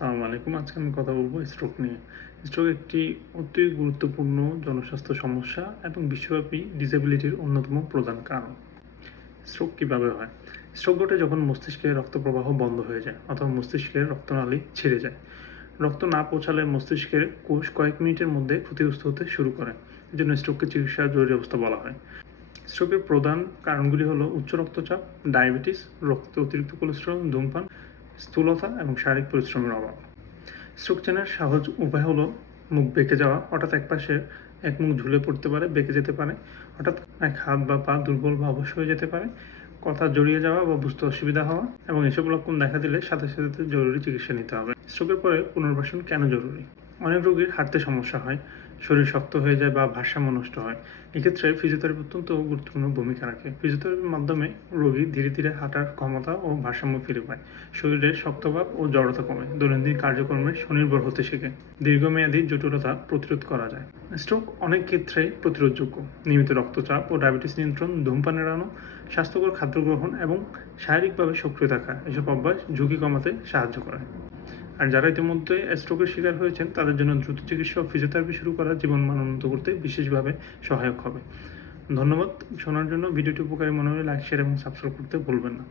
আসসালামু আলাইকুম। আজকে আমি কথা বলব স্ট্রোক নিয়ে। স্ট্রোক একটি অতি গুরুত্বপূর্ণ জনস্বাস্থ্য সমস্যা এবং বিশ্বব্যাপী ডিসেবিলিটির অন্যতম প্রধান কারণ। স্ট্রোক কীভাবে হয়? স্ট্রোক ঘটে যখন মস্তিষ্কে রক্ত প্রবাহ বন্ধ হয়ে যায় অথবা মস্তিষ্কের রক্তনালী ছেড়ে যায়। রক্ত না পৌঁছালে মস্তিষ্কের কোষ কয়েক মিনিটের মধ্যে ক্ষতিগ্রস্ত হতে শুরু করে এই জন্য স্ট্রোককে চিকিৎসা জরুরি অবস্থা বলা হয়। স্ট্রোকের প্রধান কারণগুলি হলো উচ্চ রক্তচাপ ডায়াবেটিস রক্তে অতিরিক্ত কোলেস্ট্রল ধূমপান স্থূলতা এবং শারীরিক পরিশ্রমের অভাব। স্ট্রোক চেনার সহজ উপায় হলো মুখ বেঁকে যাওয়া। হঠাৎ একপাশে এক মুখ ঝুলে পড়তে পারে, বেঁকে যেতে পারে। হঠাৎ এক হাত বা পা দুর্বল বা অবশ্য হয়ে যেতে পারে। কথা জড়িয়ে যাওয়া বা বুঝতে অসুবিধা হওয়া এবং এসব লক্ষণ দেখা দিলে সাথে সাথে জরুরি চিকিৎসা নিতে হবে। স্ট্রোকের পরে পুনর্বাসন কেন জরুরি? অনেক রোগীর হাঁটতে সমস্যা হয়, শরীর শক্ত হয়ে যায় বা ভারসাম্য নষ্ট হয়। এক্ষেত্রে ফিজিওথেরাপি অত্যন্ত গুরুত্বপূর্ণ ভূমিকা রাখে। ফিজিওথেরাপির মাধ্যমে রোগী ধীরে ধীরে হাঁটার ক্ষমতা ও ভারসাম্য ফিরে পায়। শরীরের শক্তভাব ও জড়তা কমে। দৈনন্দিন কার্যক্রমে স্বনির্ভর হতে শেখে। দীর্ঘমেয়াদী জটিলতা প্রতিরোধ করা যায়। স্ট্রোক অনেক ক্ষেত্রেই প্রতিরোধযোগ্য। নিয়মিত রক্তচাপ ও ডায়াবেটিস নিয়ন্ত্রণ, ধূমপান এড়ানো, স্বাস্থ্যকর খাদ্য গ্রহণ এবং শারীরিকভাবে সক্রিয় থাকা, এসব অভ্যাস ঝুঁকি কমাতে সাহায্য করে। আর যারা ইতিমধ্যে স্ট্রোকের শিকার হয়েছেন, তাদের জন্য দ্রুত চিকিৎসা ও ফিজিওথেরাপি শুরু করা জীবন মান উন্নত করতে বিশেষভাবে সহায়ক হবে। ধন্যবাদ। শোনার জন্য ভিডিওটি উপকারী মনে হলে লাইক শেয়ার এবং সাবস্ক্রাইব করতে ভুলবেন না।